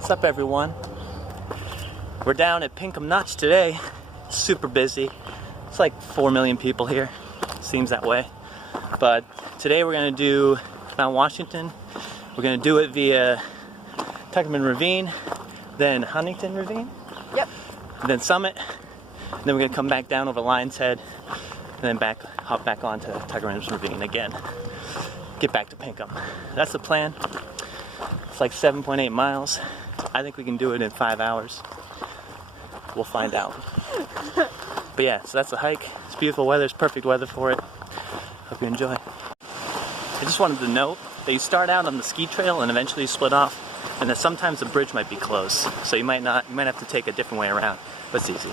What's up, everyone? We're down at Pinkham Notch today. Super busy. It's like 4 million people here. Seems that way. But today we're going to do Mount Washington. We're going to do it via Huntington Ravine, then Huntington Ravine. Yep. And then Summit. And then we're going to come back down over Lion's Head. And then hop back onto Huntington Ravine again. Get back to Pinkham. That's the plan. It's like 7.8 miles. I think we can do it in 5 hours. We'll find out. But yeah, so that's the hike. It's beautiful weather. It's perfect weather for it. Hope you enjoy. I just wanted to note that you start out on the ski trail and eventually split off, and that sometimes the bridge might be closed. So you might have to take a different way around, but it's easy.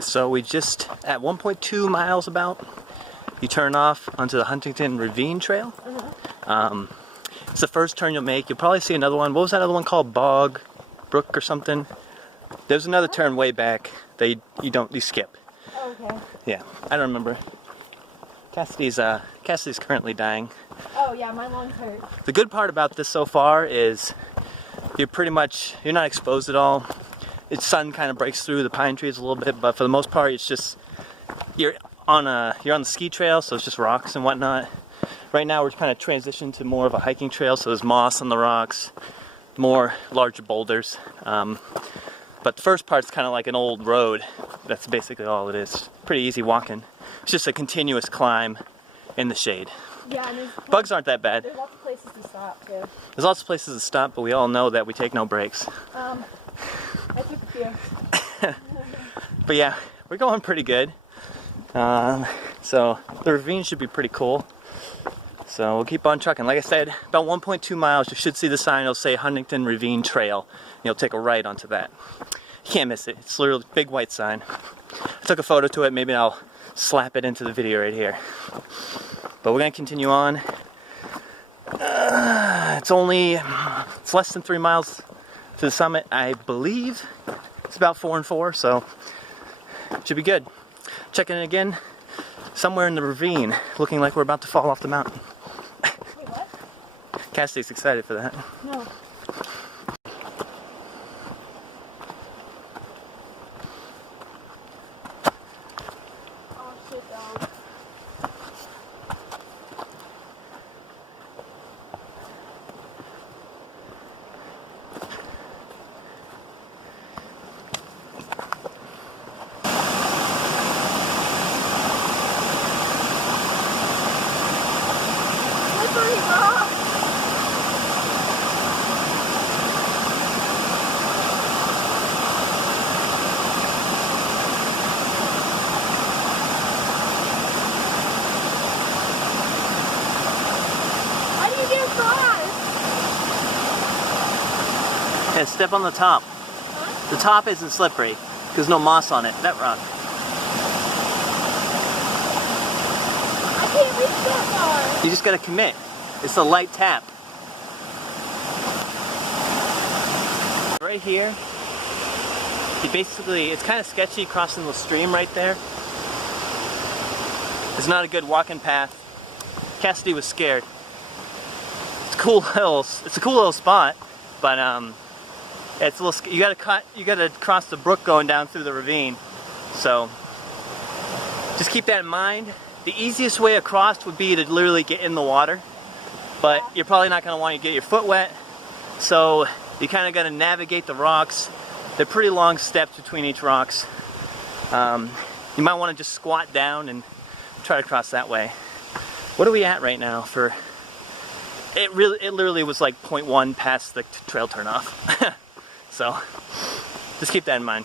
So we just, at 1.2 miles about, you turn off onto the Huntington Ravine Trail. It's the first turn you'll make. You'll probably see another one. What was that other one called? Bog Brook or something? There's another turn way back that you skip. Oh, okay. Yeah, I don't remember. Cassidy's currently dying. Oh yeah, my lungs hurt. The good part about this so far is you're not exposed at all. The sun kind of breaks through the pine trees a little bit, but for the most part, it's just you're on the ski trail, so it's just rocks and whatnot. Right now, we're kind of transitioned to more of a hiking trail, so there's moss on the rocks, more larger boulders. But the first part's kind of like an old road. That's basically all it is. Pretty easy walking. It's just a continuous climb in the shade. Yeah, and bugs aren't that bad. There's lots of places to stop too. There's lots of places to stop, but we all know that we take no breaks. I took a few. But yeah, we're going pretty good. So the ravine should be pretty cool. So we'll keep on trucking. Like I said, about 1.2 miles, you should see the sign. It'll say Huntington Ravine Trail. And you'll take a right onto that. You can't miss it. It's literally a big white sign. I took a photo to it. Maybe I'll slap it into the video right here. But we're going to continue on. It's less than 3 miles to the summit, I believe. It's about 4 and 4, so it should be good. Checking in again, somewhere in the ravine, looking like we're about to fall off the mountain. Wait, what? Cassidy's excited for that. No. Oh shit, dog. Yeah, step on the top. Huh? The top isn't slippery. There's no moss on it. That rock. I can't reach that far. You just gotta commit. It's a light tap. Right here, it's kind of sketchy crossing the stream right there. It's not a good walking path. Cassidy was scared. It's a cool little spot, but it's a little. You gotta cross the brook going down through the ravine. So just keep that in mind. The easiest way across would be to literally get in the water, but you're probably not gonna want to get your foot wet. So you kind of got to navigate the rocks. They're pretty long steps between each rocks. You might want to just squat down and try to cross that way. What are we at right now for? It literally was like 0.1 past the trail turnoff. So just keep that in mind.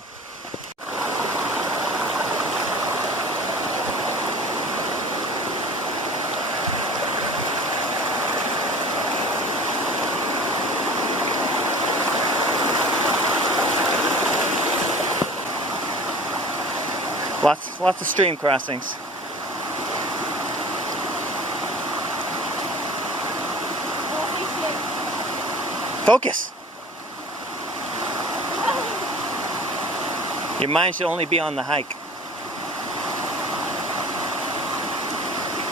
Lots of stream crossings. Focus! Your mind should only be on the hike.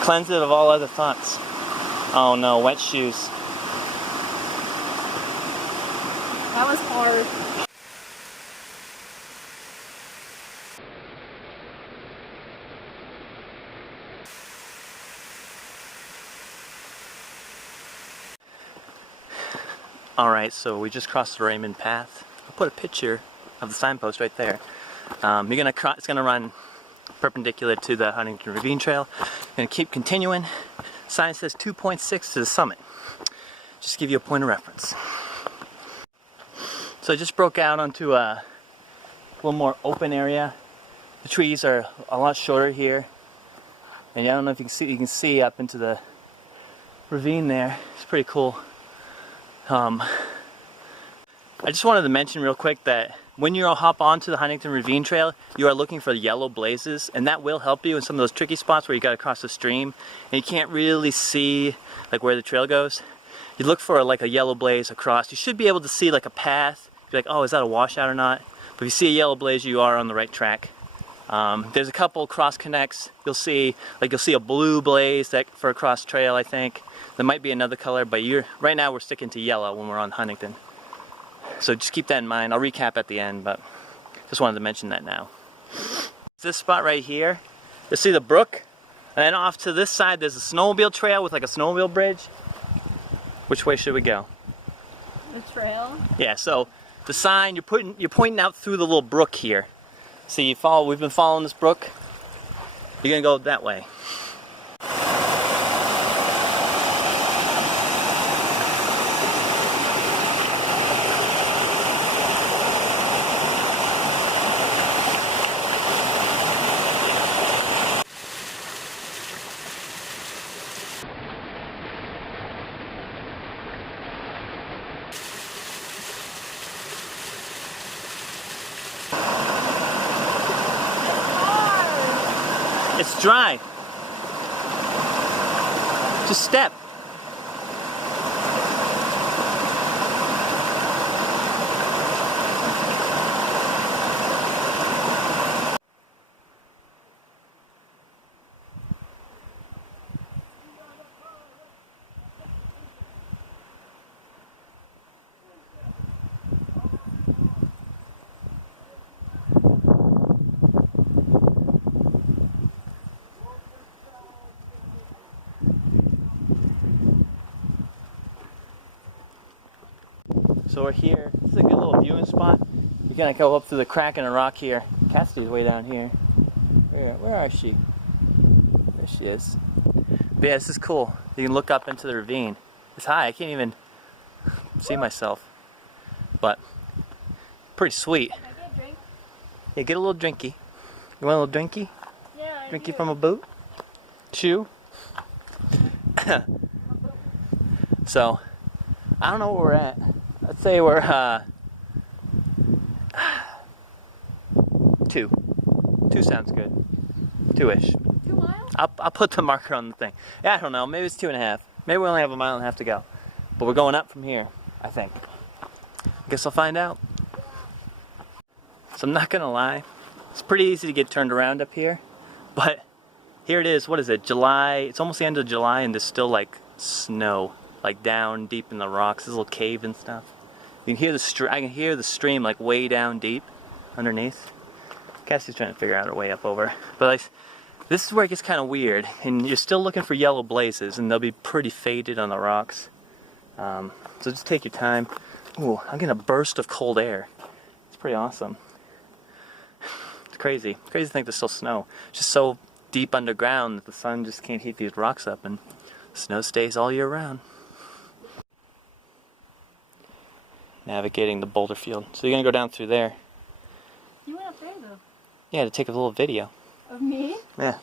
Cleanse it of all other thoughts. Oh no, wet shoes. That was hard. Alright, so we just crossed the Raymond Path. I'll put a picture of the signpost right there. It's gonna run perpendicular to the Huntington Ravine Trail. Gonna keep continuing. Sign says 2.6 to the summit. Just to give you a point of reference. So I just broke out onto a little more open area. The trees are a lot shorter here. And I don't know if you can see up into the ravine there. It's pretty cool. I just wanted to mention real quick that when you hop onto the Huntington Ravine Trail, you are looking for the yellow blazes, and that will help you in some of those tricky spots where you got to cross the stream and you can't really see like where the trail goes. You look for like a yellow blaze across. You should be able to see like a path. Be like, oh, is that a washout or not? But if you see a yellow blaze, you are on the right track. There's a couple cross connects. You'll see a blue blaze for a cross trail, I think. There might be another color, but right now we're sticking to yellow when we're on Huntington. So just keep that in mind. I'll recap at the end, but just wanted to mention that now. This spot right here, you'll see the brook, and then off to this side there's a snowmobile trail with like a snowmobile bridge. Which way should we go? The trail? Yeah, so the sign, you're pointing out through the little brook here. So we've been following this brook. You're gonna go that way. It's dry. Just step. So we're here. This is a good little viewing spot. You're gonna go up through the crack in a rock here. Cassidy's way down here. Where is she? There she is. But yeah, this is cool. You can look up into the ravine. It's high. I can't even see myself. But pretty sweet. Can I get a drink? Yeah, get a little drinky. You want a little drinky? Yeah, I Drinky do. from a boot? Shoe? So, I don't know where we're at. I'd say we're 2. 2 sounds good. 2-ish. 2 miles? I'll put the marker on the thing. Yeah, I don't know. Maybe it's 2.5. Maybe we only have 1.5 miles to go. But we're going up from here, I think. Guess I'll find out. So I'm not gonna lie. It's pretty easy to get turned around up here. But here it is. What is it? July. It's almost the end of July and there's still like snow. Like down deep in the rocks. This little cave and stuff. You can hear I can hear the stream like way down deep underneath. Cassie's trying to figure out her way up over. But like, this is where it gets kind of weird. And you're still looking for yellow blazes and they'll be pretty faded on the rocks. So just take your time. Ooh, I'm getting a burst of cold air. It's pretty awesome. It's crazy. Crazy to think there's still snow. It's just so deep underground that the sun just can't heat these rocks up and snow stays all year round. Navigating the boulder field. So you're gonna go down through there. You went up there though. Yeah, to take a little video. Of me? Yeah.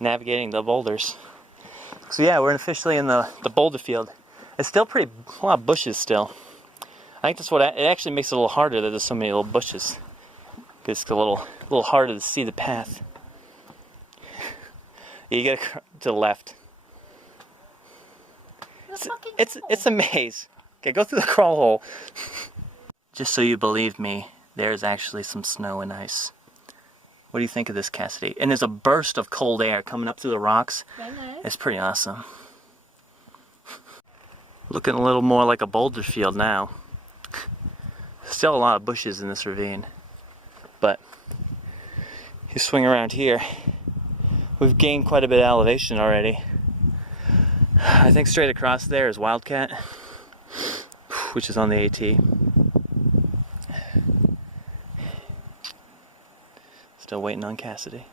Navigating the boulders. So yeah, we're officially in the boulder field. It's still a lot of bushes still. I think that's it actually makes it a little harder that there's so many little bushes. Because it's a little little harder to see the path. You gotta to the left. It's a maze. Okay, go through the crawl hole. Just so you believe me, there's actually some snow and ice. What do you think of this, Cassidy? And there's a burst of cold air coming up through the rocks. Very nice. It's pretty awesome. Looking a little more like a boulder field now. Still a lot of bushes in this ravine. But you swing around here. We've gained quite a bit of elevation already. I think straight across there is Wildcat, which is on the AT. Still waiting on Cassidy.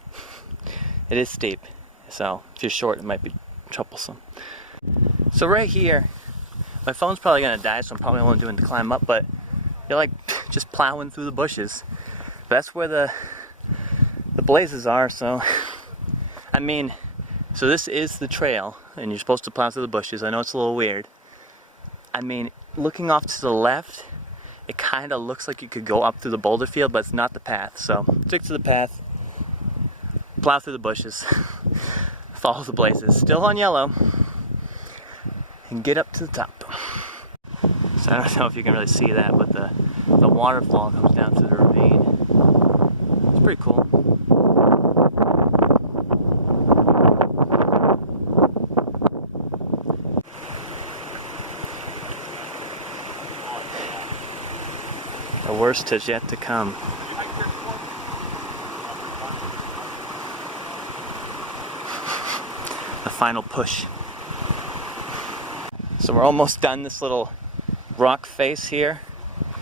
It is steep, so if you're short, it might be troublesome. So right here, my phone's probably gonna die, so I'm probably only doing the climb up, but you're like just plowing through the bushes. That's where the blazes are, so I mean, so this is the trail, and you're supposed to plow through the bushes. I know it's a little weird. I mean, looking off to the left, it kind of looks like you could go up through the boulder field, but it's not the path. So stick to the path, plow through the bushes, follow the blazes, still on yellow, and get up to the top. So I don't know if you can really see that, but the waterfall comes down through the ravine. It's pretty cool. The worst is yet to come. The final push. So we're almost done this little rock face here.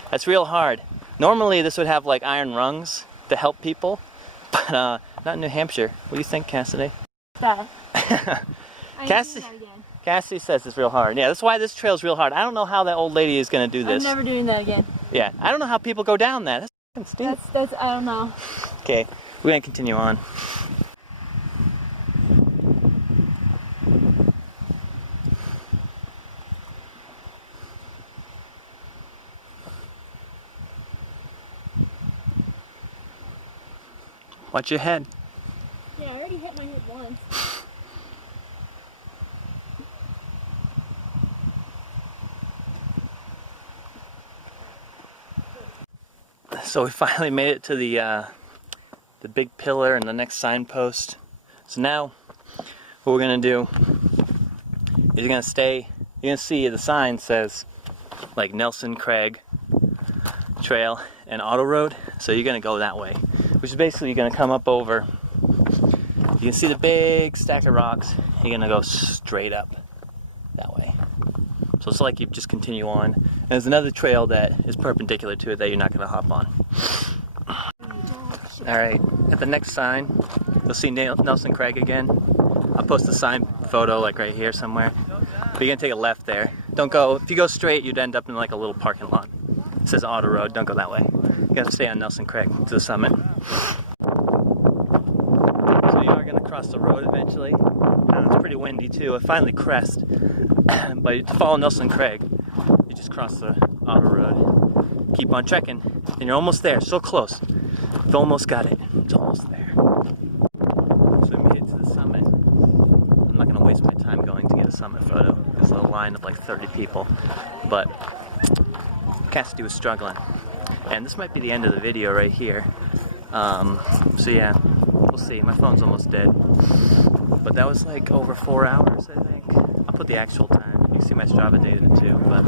That's real hard. Normally this would have like iron rungs to help people, but not in New Hampshire. What do you think, Cassidy? That. Cassidy says it's real hard. Yeah, that's why this trail's real hard. I don't know how that old lady is gonna do this. I'm never doing that again. Yeah, I don't know how people go down that. That's fucking steep. That's I don't know. Okay, we're gonna continue on. Watch your head. Yeah, I already hit my head once. So we finally made it to the big pillar and the next signpost. So now what we're gonna do is you're gonna see the sign says like Nelson Craig Trail and Auto Road. So you're gonna go that way, which is basically you're gonna come up over. You can see the big stack of rocks. You're gonna go straight up that way. So it's like you just continue on. And there's another trail that is perpendicular to it that you're not gonna hop on. Alright, at the next sign, you'll see Nelson Craig again. I'll post the sign photo like right here somewhere. But you're gonna take a left there. Don't go, if you go straight, you'd end up in like a little parking lot. It says Auto Road, don't go that way. You gotta stay on Nelson Craig to the summit. So you are gonna cross the road eventually. It's pretty windy too. I finally crest. But to follow Nelson Craig, you just cross the Auto Road. Keep on trekking, and you're almost there. So close. You've almost got it. It's almost there. So we made it to the summit. I'm not gonna waste my time going to get a summit photo. There's a line of like 30 people. But Cassidy was struggling. And this might be the end of the video right here. So yeah, we'll see. My phone's almost dead. But that was like over 4 hours, I think. I'll put the actual time. You can see my Strava data too. But